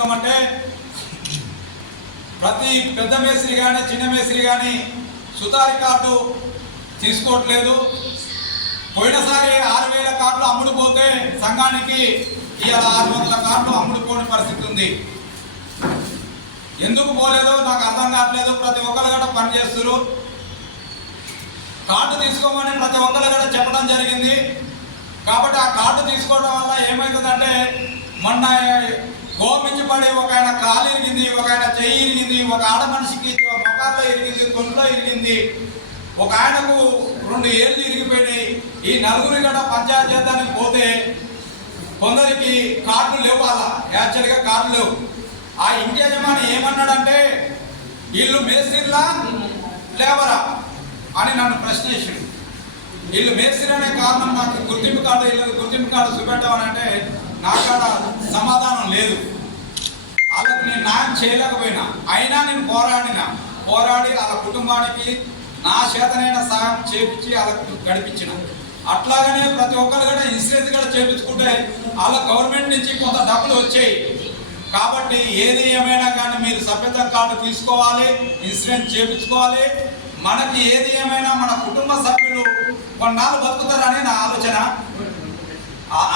ఏమంటున్నామంటే ప్రతి పెద్ద మేస్త్రి కానీ చిన్న మేస్త్రి కానీ సుతారి కార్డు తీసుకోవట్లేదు. పోయినసారి ఆరు వేల కార్డులు అమ్ముడుపోతే సంఘానికి ఇవాళ ఆరు వందల కార్డులు అమ్ముడుపోని పరిస్థితి ఉంది. ఎందుకు పోలేదో నాకు అర్థం కావట్లేదు. ప్రతి ఒక్కరు కూడా పని కార్డు తీసుకోమని ప్రతి ఒక్కరు కూడా చెప్పడం జరిగింది. కాబట్టి ఆ కార్డు తీసుకోవడం వల్ల ఏమవుతుందంటే మొన్న గోమించి ఒక ఆయన కాలు ఇరిగింది ఒక ఆయన చెయ్యి ఇరిగింది ఒక ఆడ మనిషికి మొఖాల్లో ఇరిగింది తొంట్లో ఇరిగింది. ఒక ఆయనకు రెండు ఏళ్ళు ఇరిగిపోయినాయి. ఈ నలుగురి కూడా పంచాయతీ చేద్దానికి పోతే కొందరికి కార్డులు లేవు అలా. యాక్చువల్గా కార్డులు లేవు. ఆ ఇంటి యజమాని ఏమన్నాడంటే వీళ్ళు మేస్త్రిలా లేవరా? అని నన్ను ప్రశ్నించాడు. వీళ్ళు మేస్త్రి అనే కారణం నాకు గుర్తింపు కార్డు వీళ్ళకి గుర్తింపు కార్డు చూపెట్టామని అంటే నా కాడ సమాధానం లేదు. వాళ్ళకు నేను న్యాయం చేయలేకపోయినా అయినా నేను పోరాడిన. పోరాడి వాళ్ళ కుటుంబానికి నా చేతనైన సహాయం చేపించి వాళ్ళకు గడిపించిన అట్లాగనే ప్రతి ఒక్కరు కూడా ఇన్సూరెన్స్ కూడా చేపించుకుంటే వాళ్ళ గవర్నమెంట్ నుంచి కొంత డబ్బులు వచ్చాయి. కాబట్టి ఏది ఏమైనా కానీ మీరు సభ్యత కార్డు తీసుకోవాలి ఇన్సూరెన్స్ చేపించుకోవాలి. మనకి ఏది ఏమైనా మన కుటుంబ సభ్యులు కొన్నాళ్ళు బతుకుతారని నా ఆలోచన.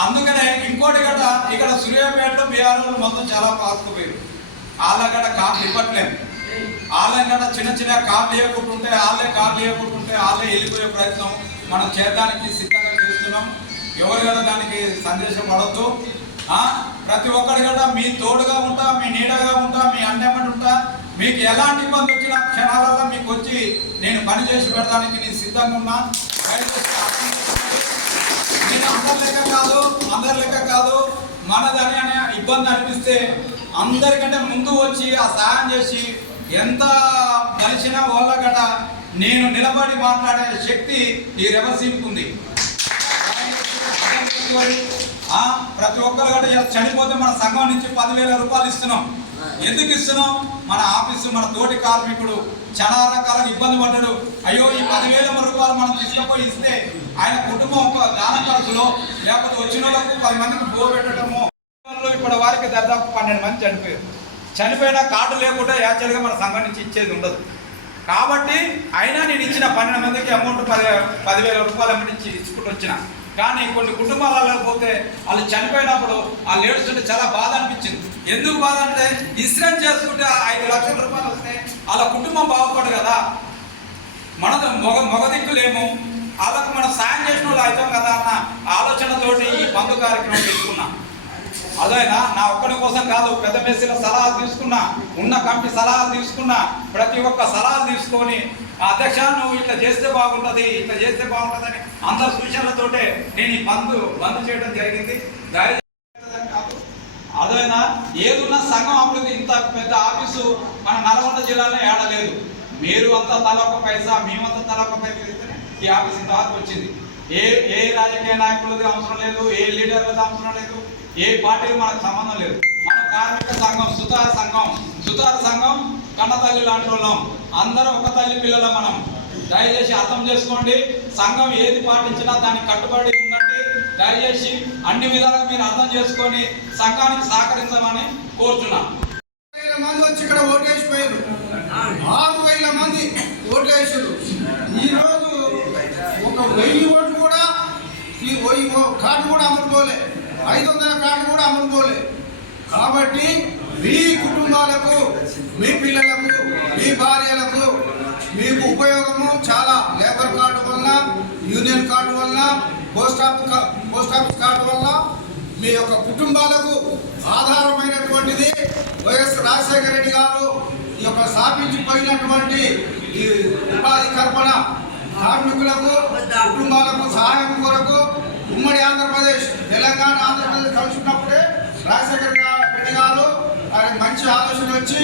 అందుకనే ఇంకోటి గట ఇక్కడ సూర్యాపేటలో బీఆర్ఓలు మొత్తం చాలా పాసుకుపోయారు వాళ్ళ గట కార్లు ఇవ్వట్లేదు. ఆళ్ళగడ చిన్న చిన్న కార్లు ఇవ్వకుంటుంటే వాళ్ళే కార్లు ఇవ్వకుంటుంటే వాళ్ళే వెళ్ళిపోయే ప్రయత్నం మనం చేయడానికి సిద్ధంగా చేస్తున్నాం. ఎవరు కూడా దానికి సందేశం పడద్దు. ప్రతి ఒక్కరి కూడా మీ తోడుగా ఉంటా మీ నీడగా ఉంటా మీ అండమని ఉంటా. మీకు ఎలాంటి ఇబ్బంది వచ్చినా క్షణాలలో మీకు వచ్చి నేను పని చేసి పెడతానికి నేను సిద్ధంగా ఉన్నా దయచేసి అర్థం చేసుకోండి. నేను అందరి లెక్క కాదు అందరి లెక్క కాదు. మనదని అనే ఇబ్బంది అనిపిస్తే అందరికంటే ముందు వచ్చి ఆ సాయం చేసి ఎంత కలిసిన వాళ్ళకట నేను నిలబడి మాట్లాడే శక్తి ఈ రెవసీకి ఉంది. ప్రతి ఒక్కరు కూడా చనిపోతే మన సంఘం నుంచి పదివేల రూపాయలు ఇస్తున్నాం. ఎందుకు ఇస్తున్నాం? మన ఆఫీసు మన తోటి కార్మికుడు చాలా రకాల ఇబ్బంది పడ్డాడు. అయ్యో ఈ పదివేల రూపాయలు మనం తీసుకుపోయి ఇస్తే ఆయన కుటుంబం ఒక దాన ఖర్చులో లేకపోతే వచ్చిన వాళ్ళకు పది మందికి బో పెట్టడము. ఇప్పటి వారికి దాదాపు పన్నెండు మంది చనిపోయారు. చనిపోయిన కార్డు లేకుండా యాక్చువల్గా మన సంఘం నుంచి ఇచ్చేది ఉండదు. కాబట్టి అయినా నేను ఇచ్చిన పన్నెండు మందికి అమౌంట్ పది పదివేల రూపాయల నుంచి ఇచ్చుకుంటూ వచ్చిన. కానీ కొన్ని కుటుంబాలలో పోతే వాళ్ళు చనిపోయినప్పుడు వాళ్ళు ఏడుస్తుంటే చాలా బాధ అనిపించింది. ఎందుకు బాధ అంటే ఇన్సూరెన్స్ చేసుకుంటే ఆ ఐదు లక్షల రూపాయలు వస్తే వాళ్ళ కుటుంబం బాగుపడు కదా. మన మొగ మొగ దిక్కులేము వాళ్ళకు మనం సాయం చేసిన వాళ్ళు అవుతాం కదా అన్న ఆలోచనతోటి ఈ బంధు కార్యక్రమం తీసుకున్నా అదేనా? నా ఒక్కడి కోసం కాదు పెద్ద మెస్సీల సలహాలు తీసుకున్నా. ఉన్న కంపెనీ సలహాలు తీసుకున్నా. ప్రతి ఒక్క సలహాలు తీసుకొని అధ్యక్ష నువ్వు ఇట్లా చేస్తే బాగుంటుంది ఇట్లా చేస్తే బాగుంటుందని అని అందరి సూచనలతోటే నేను ఈ బంద్ బంద్ చేయడం జరిగింది. దారి కాదు. అదైనా ఏదున్న సంఘం అభివృద్ధి ఇంత పెద్ద ఆఫీసు మన నల్గొండ జిల్లాలో ఏడలేదు మీరు అంతా తల ఒక పైసా మేమంతా తల ఒక పైసా ఇస్తేనే ఈ ఆఫీస్ ఇంతవరకు వచ్చింది. ఏ ఏ రాజకీయ నాయకులది అవసరం లేదు ఏ లీడర్లది అవసరం లేదు ఏ పార్టీకి మనకు సంబంధం లేదు. మన కార్మిక సంఘం సుతార సంఘం సుతార సంఘం కన్న తల్లి లాంటి వాళ్ళం. అందరం ఒక తల్లి పిల్లల మనం. దయచేసి అర్థం చేసుకోండి. సంఘం ఏది పాటించినా దానికి కట్టుబడి ఉండండి. దయచేసి అన్ని విధాలుగా మీరు అర్థం చేసుకొని సంఘానికి సహకరించమని కోరుతున్నాం మంది వచ్చి ఇక్కడ ఓటేసిపోయారు ఆరు వేల మంది ఓటేసారు ఈ రోజు ఒక వెయ్యి ఓట్లు కూడా ఈ వెయ్యి ఓ- కార్డు కూడా అమ్ముకోలే ఐదు వందల కార్డు కూడా అమ్ముకోలే కాబట్టి మీ కుటుంబాలకు మీ పిల్లలకు మీ భార్యలకు మీకు ఉపయోగము చాలా. లేబర్ కార్డు వల్ల యూనియన్ కార్డు వల్ల post office post office card వల్ల మీ యొక్క కుటుంబాలకు ఆధారమైనటువంటిది వైఎస్ రాజశేఖర రెడ్డి గారు ఈ యొక్క స్థాపించిపోయినటువంటి ఈ ఉపాధి కల్పన కార్మికులకు కుటుంబాలకు సహాయం కొరకు ఉమ్మడి ఆంధ్రప్రదేశ్ తెలంగాణ ఆంధ్రప్రదేశ్ కలుసుకున్నప్పుడే ఉన్నప్పుడే గా- గారు నాకు మంచి ఆలోచన వచ్చి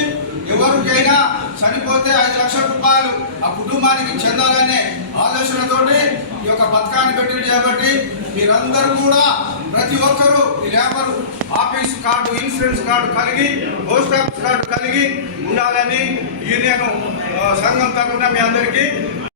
ఎవరికైనా చనిపోతే ఐదు లక్షల రూపాయలు ఆ కుటుంబానికి చెందాలనే ఆలోచనతోటి ఈ యొక్క పథకాన్ని పెట్టి చేపట్టి మీరందరూ కూడా ప్రతి ఒక్కరూ ఈ labour office card insurance card కలిగి పోస్ట్ ఆఫీస్ కార్డు కలిగి ఉండాలని ఈ నేను సంఘం తరఫున మీ అందరికీ